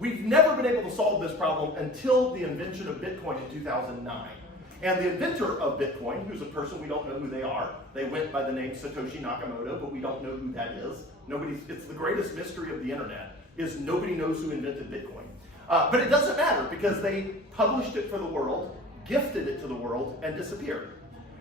We've never been able to solve this problem until the invention of Bitcoin in 2009. And the inventor of Bitcoin, who's a person, we don't know who they are. They went by the name Satoshi Nakamoto, but we don't know who that is. It's the greatest mystery of the internet, is nobody knows who invented Bitcoin. But it doesn't matter, because they published it for the world, gifted it to the world, and disappeared.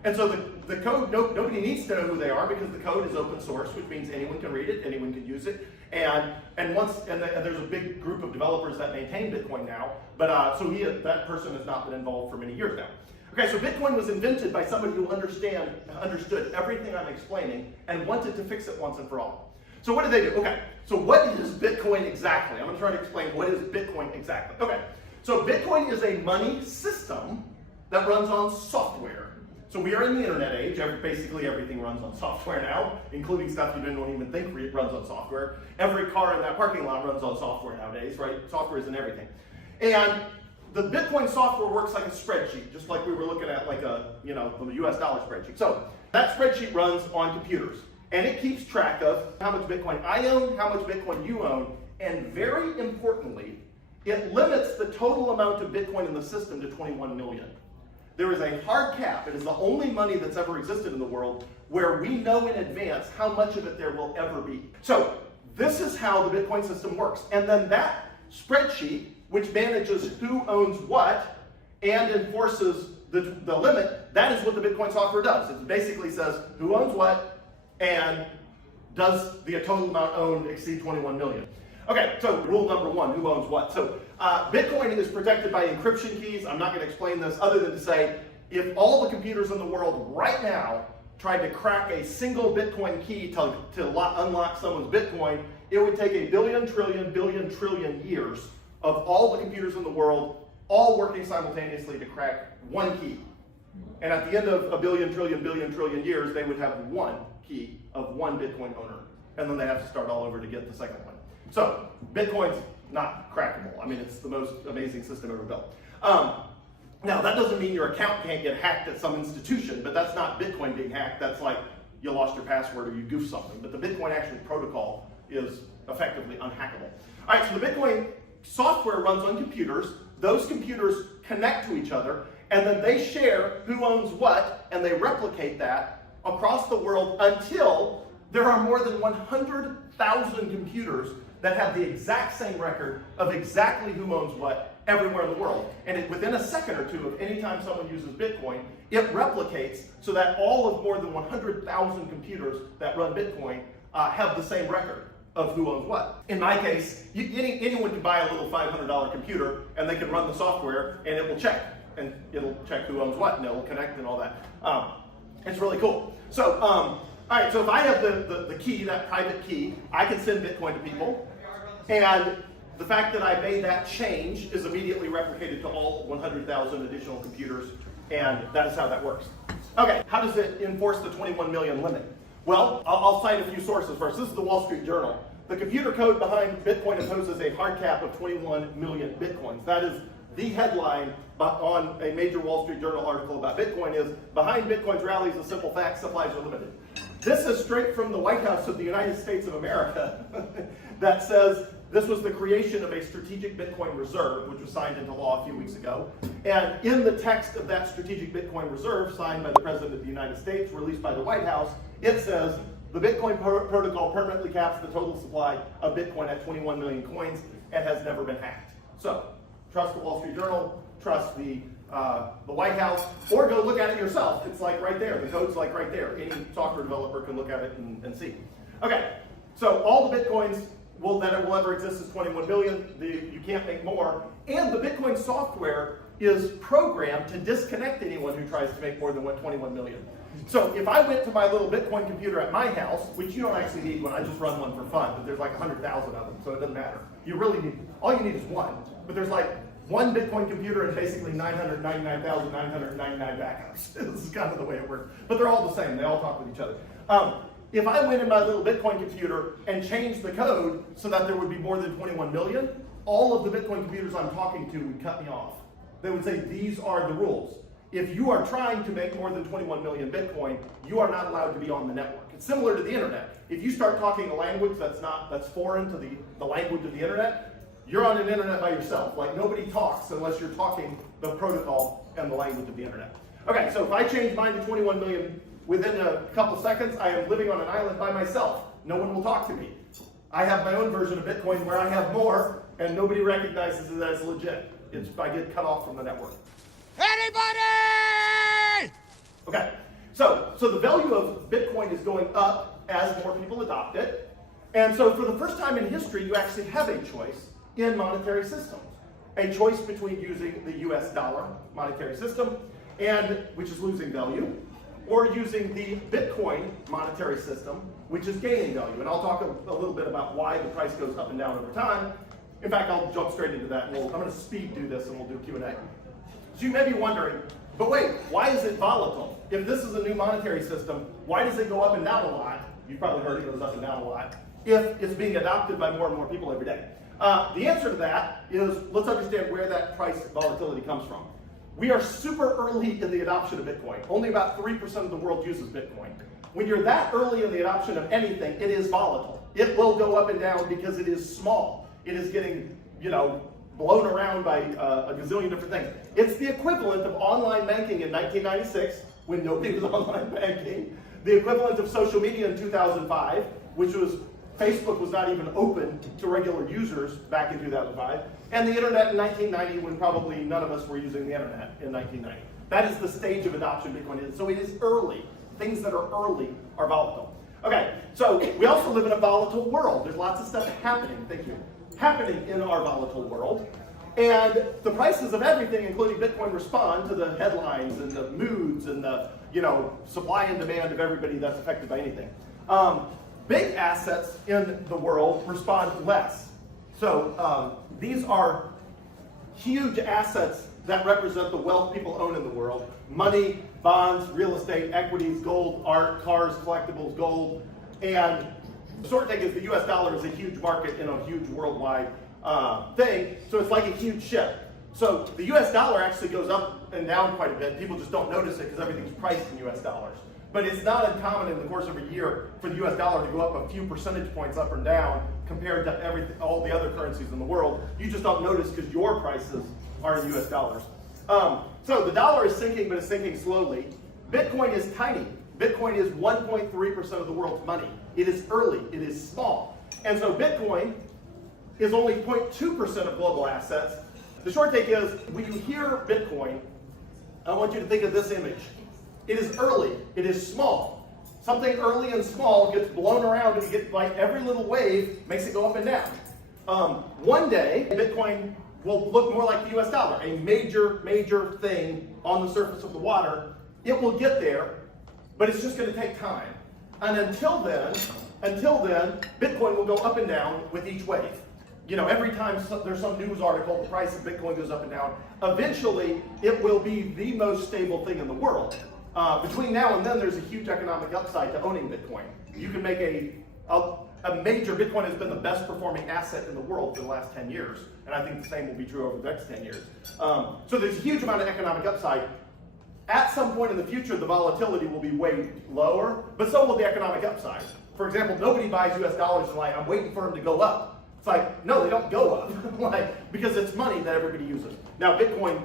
And so the code, nobody needs to know who they are, because the code is open source, which means anyone can read it, anyone can use it. And there's a big group of developers that maintain Bitcoin now, but that person has not been involved for many years now. Okay, so Bitcoin was invented by somebody who understood everything I'm explaining and wanted to fix it once and for all. So what did they do? Okay, so what is Bitcoin exactly? I'm going to try to explain what is Bitcoin exactly. Okay, so Bitcoin is a money system that runs on software. So we are in the internet age. Basically everything runs on software now, including stuff you don't even think runs on software. Every car in that parking lot runs on software nowadays, right? Software is in everything. And the Bitcoin software works like a spreadsheet, just like we were looking at like the US dollar spreadsheet. So that spreadsheet runs on computers, and it keeps track of how much Bitcoin I own, how much Bitcoin you own, and very importantly, it limits the total amount of Bitcoin in the system to 21 million. There is a hard cap. It is the only money that's ever existed in the world where we know in advance how much of it there will ever be. So this is how the Bitcoin system works. And then that spreadsheet, which manages who owns what and enforces the limit, that is what the Bitcoin software does. It basically says who owns what and does the total amount owned exceed 21 million. Okay, so rule number one, who owns what? So Bitcoin is protected by encryption keys. I'm not going to explain this other than to say, if all the computers in the world right now tried to crack a single Bitcoin key to unlock someone's Bitcoin, it would take a billion trillion years of all the computers in the world all working simultaneously to crack one key. And at the end of a billion trillion years, they would have one key of one Bitcoin owner. And then they have to start all over to get the second one. So Bitcoin's not crackable. I mean, it's the most amazing system ever built. Now, that doesn't mean your account can't get hacked at some institution, but that's not Bitcoin being hacked. That's like you lost your password or you goofed something. But the Bitcoin actual protocol is effectively unhackable. All right, so the Bitcoin software runs on computers. Those computers connect to each other, and then they share who owns what, and they replicate that across the world until there are more than 100,000 computers that have the exact same record of exactly who owns what everywhere in the world. And within a second or two of any time someone uses Bitcoin, it replicates so that all of more than 100,000 computers that run Bitcoin have the same record of who owns what. In my case, anyone can buy a little $500 computer and they can run the software and it will check. And it'll check who owns what and it will connect and all that. It's really cool. So, all right, so if I have the key, that private key, I can send Bitcoin to people. And the fact that I made that change is immediately replicated to all 100,000 additional computers. And that is how that works. Okay, how does it enforce the 21 million limit? Well, I'll cite a few sources first. This is the Wall Street Journal. The computer code behind Bitcoin imposes a hard cap of 21 million Bitcoins. That is the headline on a major Wall Street Journal article about Bitcoin is, behind Bitcoin's rallies, a simple fact, supplies are limited. This is straight from the White House of the United States of America that says this was the creation of a strategic Bitcoin reserve, which was signed into law a few weeks ago. And in the text of that strategic Bitcoin reserve, signed by the President of the United States, released by the White House, it says, the Bitcoin protocol permanently caps the total supply of Bitcoin at 21 million coins and has never been hacked. So, trust the Wall Street Journal, trust the White House, or go look at it yourself. It's like right there. The code's like right there. Any software developer can look at it and see. Okay, so all the Bitcoins that will ever exist is 21 billion. You can't make more. And the Bitcoin software is programmed to disconnect anyone who tries to make more than 21 million. So if I went to my little Bitcoin computer at my house, which you don't actually need one, I just run one for fun, but there's like 100,000 of them, so it doesn't matter. All you need is one, but there's like one Bitcoin computer and basically 999,999 backups. This is kind of the way it works. But they're all the same, they all talk with each other. If I went in my little Bitcoin computer and changed the code so that there would be more than 21 million, all of the Bitcoin computers I'm talking to would cut me off. They would say, these are the rules. If you are trying to make more than 21 million Bitcoin, you are not allowed to be on the network. It's similar to the internet. If you start talking a language that's foreign to the language of the internet, you're on an internet by yourself. Like, nobody talks unless you're talking the protocol and the language of the internet. Okay, so if I change mine to 21 million within a couple seconds, I am living on an island by myself. No one will talk to me. I have my own version of Bitcoin where I have more, and nobody recognizes it as legit. I get cut off from the network. Anybody? Okay, so the value of Bitcoin is going up as more people adopt it. And so for the first time in history, you actually have a choice in monetary systems. A choice between using the US dollar monetary system, which is losing value, or using the Bitcoin monetary system, which is gaining value. And I'll talk a little bit about why the price goes up and down over time. In fact, I'll jump straight into that. I'm going to speed do this, and we'll do Q&A. So you may be wondering, but wait, why is it volatile? If this is a new monetary system, why does it go up and down a lot? You've probably heard it goes up and down a lot, if it's being adopted by more and more people every day. The answer to that is, let's understand where that price volatility comes from. We are super early in the adoption of Bitcoin. Only about 3% of the world uses Bitcoin. When you're that early in the adoption of anything, it is volatile. It will go up and down because it is small. It is getting, blown around by a gazillion different things. It's the equivalent of online banking in 1996, when nobody was online banking. The equivalent of social media in 2005, which was Facebook was not even open to regular users back in 2005, and the internet in 1990, when probably none of us were using the internet in 1990. That is the stage of adoption Bitcoin is. So it is early. Things that are early are volatile. Okay, so we also live in a volatile world. There's lots of stuff happening, happening in our volatile world. And the prices of everything, including Bitcoin, respond to the headlines and the moods and the supply and demand of everybody that's affected by anything. Big assets in the world respond less. So these are huge assets that represent the wealth people own in the world. Money, bonds, real estate, equities, gold, art, cars, collectibles, gold. And the short thing is the US dollar is a huge market in a huge worldwide thing. So it's like a huge ship. So the US dollar actually goes up and down quite a bit. People just don't notice it because everything's priced in US dollars. But it's not uncommon in the course of a year for the US dollar to go up a few percentage points up or down compared to all the other currencies in the world. You just don't notice because your prices are in US dollars. So the dollar is sinking, but it's sinking slowly. Bitcoin is tiny. Bitcoin is 1.3% of the world's money. It is early. It is small. And so Bitcoin is only 0.2% of global assets. The short take is, when you hear Bitcoin, I want you to think of this image. It is early. It is small. Something early and small gets blown around, and you get like every little wave makes it go up and down. One day, Bitcoin will look more like the US dollar, a major thing on the surface of the water. It will get there, but it's just going to take time. And until then, Bitcoin will go up and down with each wave. Every time there's some news article, the price of Bitcoin goes up and down. Eventually, it will be the most stable thing in the world. Between now and then, there's a huge economic upside to owning Bitcoin. You can make a major, Bitcoin has been the best performing asset in the world for the last 10 years. And I think the same will be true over the next 10 years. So there's a huge amount of economic upside. At some point in the future, the volatility will be way lower, but so will the economic upside. For example, nobody buys US dollars and like, I'm waiting for them to go up. It's like, no, they don't go up, because it's money that everybody uses. Now, Bitcoin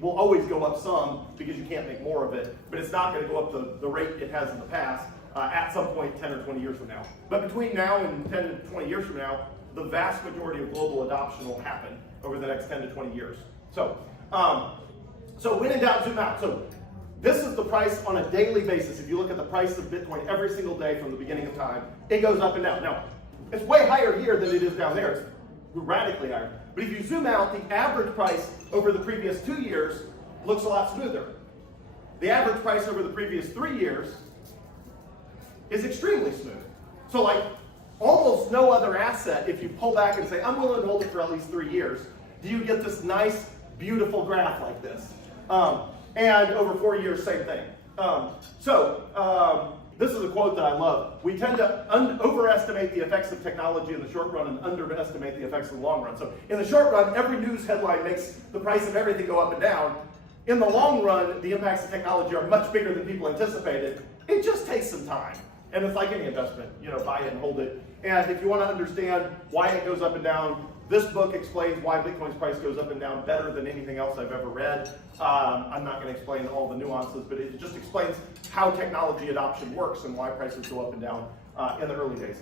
will always go up some because you can't make more of it, but it's not going to go up the rate it has in the past at some point 10 or 20 years from now. But between now and 10 to 20 years from now, the vast majority of global adoption will happen over the next 10 to 20 years. So when in doubt, zoom out. So this is the price on a daily basis. If you look at the price of Bitcoin every single day from the beginning of time, it goes up and down. Now, it's way higher here than it is down there. It's radically higher. But if you zoom out, the average price over the previous 2 years looks a lot smoother. The average price over the previous 3 years is extremely smooth. So like almost no other asset, if you pull back and say, I'm willing to hold it for at least 3 years, do you get this nice, beautiful graph like this. And over 4 years, same thing. This is a quote that I love. We tend to overestimate the effects of technology in the short run and underestimate the effects in the long run. So in the short run, every news headline makes the price of everything go up and down. In the long run, the impacts of technology are much bigger than people anticipated. It just takes some time. And it's like any investment, buy it and hold it. And if you want to understand why it goes up and down, this book explains why Bitcoin's price goes up and down better than anything else I've ever read. I'm not going to explain all the nuances, but it just explains how technology adoption works and why prices go up and down in the early days.